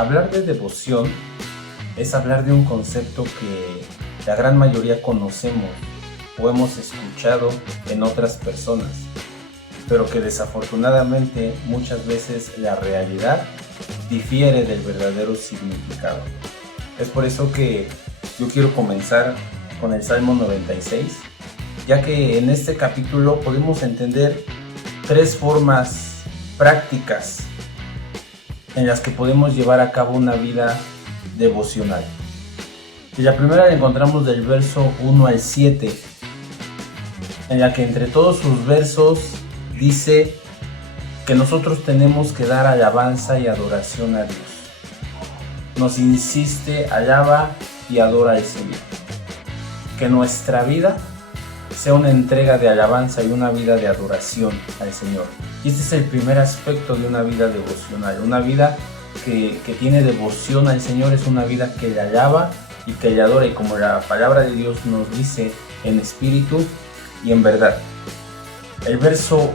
Hablar de devoción es hablar de un concepto que la gran mayoría conocemos o hemos escuchado en otras personas, pero que desafortunadamente muchas veces la realidad difiere del verdadero significado. Es por eso que yo quiero comenzar con el Salmo 96, ya que en este capítulo podemos entender tres formas prácticas en las que podemos llevar a cabo una vida devocional. Y la primera la encontramos del verso 1 al 7, en la que entre todos sus versos dice que nosotros tenemos que dar alabanza y adoración a Dios. Nos insiste, alaba y adora al Señor. Que nuestra vida sea una entrega de alabanza y una vida de adoración al Señor. Y este es el primer aspecto de una vida devocional. Una vida que tiene devoción al Señor es una vida que le alaba y que le adora, y como la palabra de Dios nos dice, en espíritu y en verdad. El verso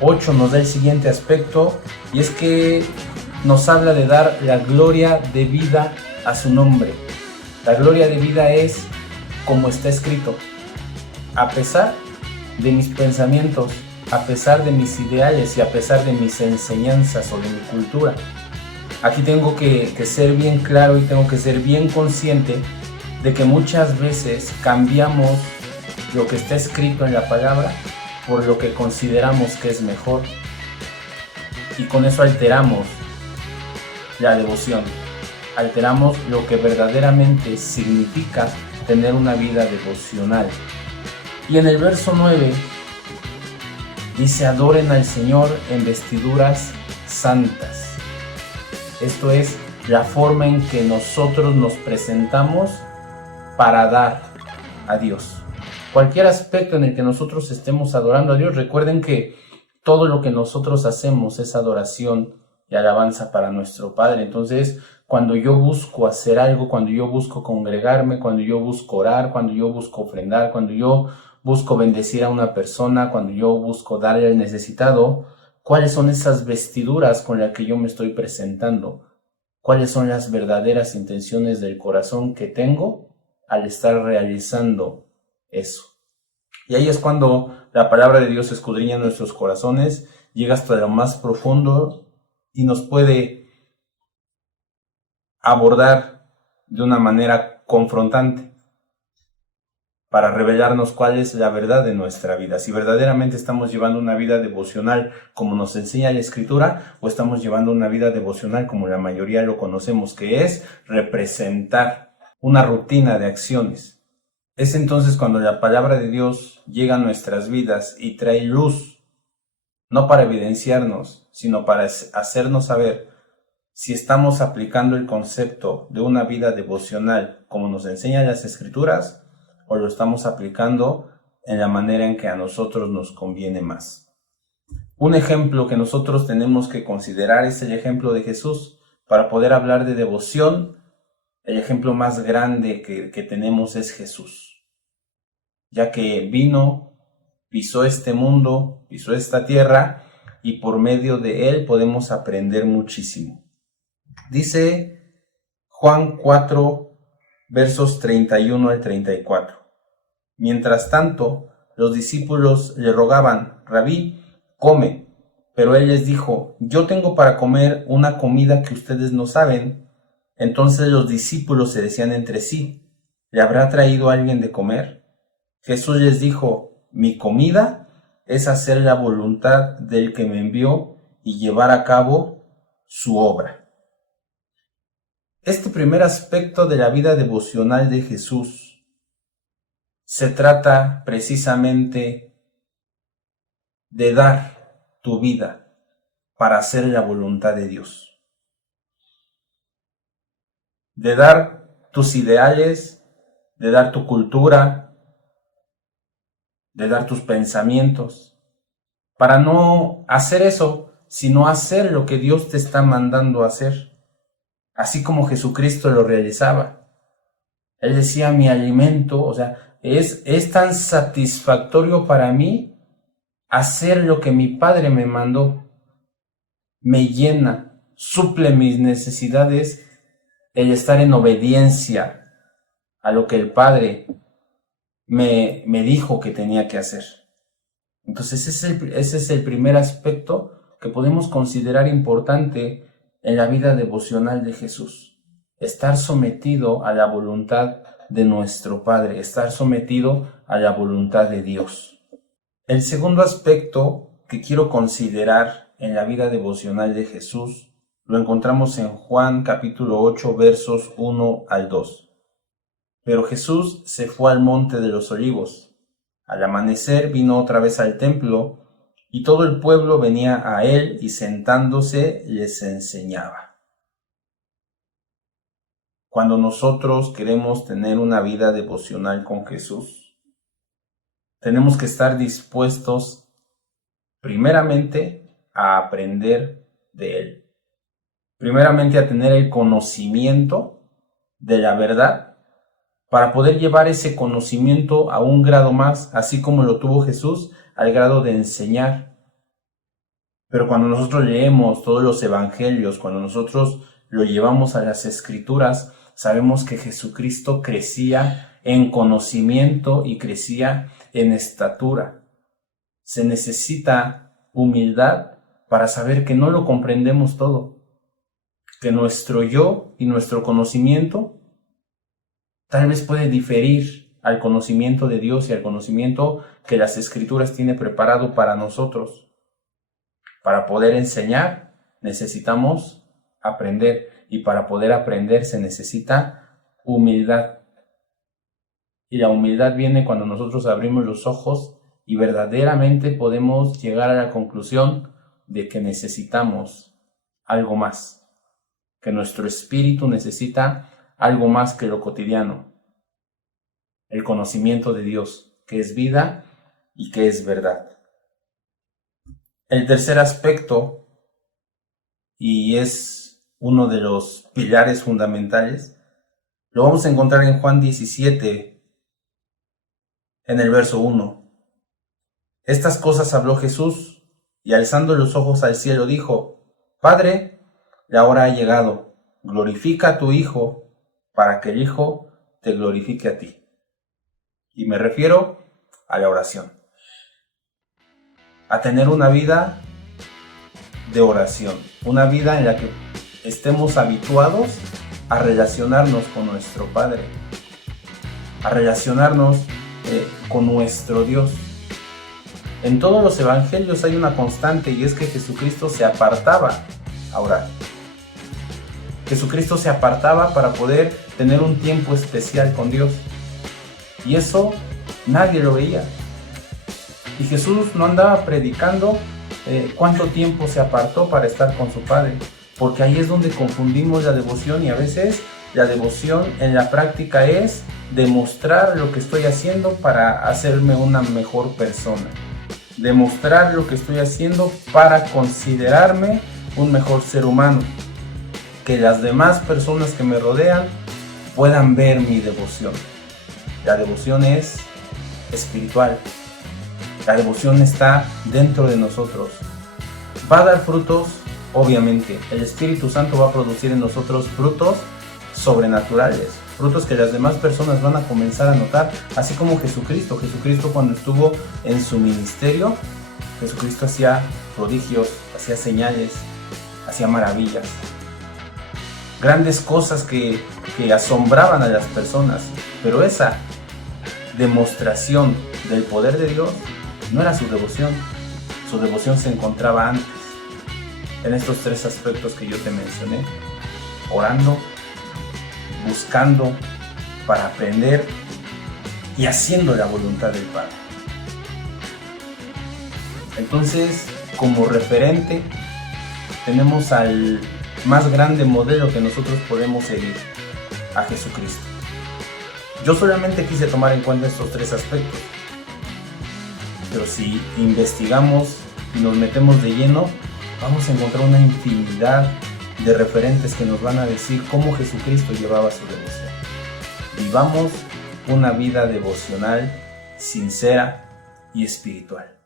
8 nos da el siguiente aspecto, y es que nos habla de dar la gloria de vida a su nombre. La gloria de vida es como está escrito: a pesar de mis pensamientos, a pesar de mis ideales y a pesar de mis enseñanzas o de mi cultura. Aquí tengo que ser bien claro y tengo que ser bien consciente de que muchas veces cambiamos lo que está escrito en la palabra por lo que consideramos que es mejor, y con eso alteramos la devoción, alteramos lo que verdaderamente significa tener una vida devocional. Y en el verso 9 dice: adoren al Señor en vestiduras santas. Esto es la forma en que nosotros nos presentamos para dar a Dios. Cualquier aspecto en el que nosotros estemos adorando a Dios, recuerden que todo lo que nosotros hacemos es adoración y alabanza para nuestro Padre. Entonces, cuando yo busco hacer algo, cuando yo busco congregarme, cuando yo busco orar, cuando yo busco ofrendar, cuando yo busco bendecir a una persona, cuando yo busco darle al necesitado, ¿cuáles son esas vestiduras con las que yo me estoy presentando? ¿Cuáles son las verdaderas intenciones del corazón que tengo al estar realizando eso? Y ahí es cuando la palabra de Dios escudriña nuestros corazones, llega hasta lo más profundo y nos puede abordar de una manera confrontante para revelarnos cuál es la verdad de nuestra vida. Si verdaderamente estamos llevando una vida devocional como nos enseña la Escritura, o estamos llevando una vida devocional como la mayoría lo conocemos, que es representar una rutina de acciones. Es entonces cuando la palabra de Dios llega a nuestras vidas y trae luz, no para evidenciarnos, sino para hacernos saber si estamos aplicando el concepto de una vida devocional como nos enseñan las Escrituras, o lo estamos aplicando en la manera en que a nosotros nos conviene más. Un ejemplo que nosotros tenemos que considerar es el ejemplo de Jesús. Para poder hablar de devoción, el ejemplo más grande que tenemos es Jesús, ya que vino, pisó este mundo, pisó esta tierra, y por medio de él podemos aprender muchísimo. Dice Juan 4, versos 31 al 34. Mientras tanto, los discípulos le rogaban: Rabí, come. Pero él les dijo: yo tengo para comer una comida que ustedes no saben. Entonces los discípulos se decían entre sí: ¿le habrá traído alguien de comer? Jesús les dijo: mi comida es hacer la voluntad del que me envió y llevar a cabo su obra. Este primer aspecto de la vida devocional de Jesús se trata precisamente de dar tu vida para hacer la voluntad de Dios, de dar tus ideales, de dar tu cultura, de dar tus pensamientos, para no hacer eso, sino hacer lo que Dios te está mandando a hacer, así como Jesucristo lo realizaba. Él decía: mi alimento, o sea, es tan satisfactorio para mí hacer lo que mi Padre me mandó. Me llena, suple mis necesidades el estar en obediencia a lo que el Padre me dijo que tenía que hacer. Entonces ese es el primer aspecto que podemos considerar importante en la vida devocional de Jesús. Estar sometido a la voluntad de nuestro Padre, estar sometido a la voluntad de Dios. El segundo aspecto que quiero considerar en la vida devocional de Jesús lo encontramos en Juan capítulo 8 versos 1 al 2. Pero Jesús se fue al monte de los olivos. Al amanecer vino otra vez al templo y todo el pueblo venía a él y sentándose les enseñaba. Cuando nosotros queremos tener una vida devocional con Jesús, tenemos que estar dispuestos primeramente a aprender de Él. Primeramente a tener el conocimiento de la verdad para poder llevar ese conocimiento a un grado más, así como lo tuvo Jesús, al grado de enseñar. Pero cuando nosotros leemos todos los evangelios, cuando nosotros lo llevamos a las escrituras, sabemos que Jesucristo crecía en conocimiento y crecía en estatura. Se necesita humildad para saber que no lo comprendemos todo, que nuestro yo y nuestro conocimiento tal vez puede diferir al conocimiento de Dios y al conocimiento que las Escrituras tiene preparado para nosotros. Para poder enseñar necesitamos aprender y para poder aprender se necesita humildad. Y la humildad viene cuando nosotros abrimos los ojos y verdaderamente podemos llegar a la conclusión de que necesitamos algo más, que nuestro espíritu necesita algo más que lo cotidiano, el conocimiento de Dios, que es vida y que es verdad. El tercer aspecto, y es uno de los pilares fundamentales, lo vamos a encontrar en Juan 17, en el verso 1. Estas cosas habló Jesús, y alzando los ojos al cielo dijo: Padre, la hora ha llegado, glorifica a tu Hijo, para que el Hijo te glorifique a ti. Y me refiero a la oración. A tener una vida de oración. Una vida en la que estemos habituados a relacionarnos con nuestro Padre. A relacionarnos con nuestro Dios. En todos los evangelios hay una constante y es que Jesucristo se apartaba a orar. Jesucristo se apartaba para poder tener un tiempo especial con Dios. Y eso nadie lo veía. Y Jesús no andaba predicando cuánto tiempo se apartó para estar con su Padre. Porque ahí es donde confundimos la devoción y a veces la devoción en la práctica es demostrar lo que estoy haciendo para hacerme una mejor persona. Demostrar lo que estoy haciendo para considerarme un mejor ser humano. Que las demás personas que me rodean puedan ver mi devoción. La devoción es espiritual. La devoción está dentro de nosotros. Va a dar frutos, obviamente. El Espíritu Santo va a producir en nosotros frutos sobrenaturales. Frutos que las demás personas van a comenzar a notar. Así como Jesucristo. Jesucristo cuando estuvo en su ministerio, Jesucristo hacía prodigios, hacía señales, hacía maravillas. Grandes cosas que asombraban a las personas, pero esa demostración del poder de Dios no era su devoción se encontraba antes, en estos tres aspectos que yo te mencioné: orando, buscando para aprender y haciendo la voluntad del Padre. Entonces, como referente, tenemos al más grande modelo que nosotros podemos seguir, a Jesucristo. Yo solamente quise tomar en cuenta estos tres aspectos, pero si investigamos y nos metemos de lleno, vamos a encontrar una infinidad de referentes que nos van a decir cómo Jesucristo llevaba su devoción. Vivamos una vida devocional, sincera y espiritual.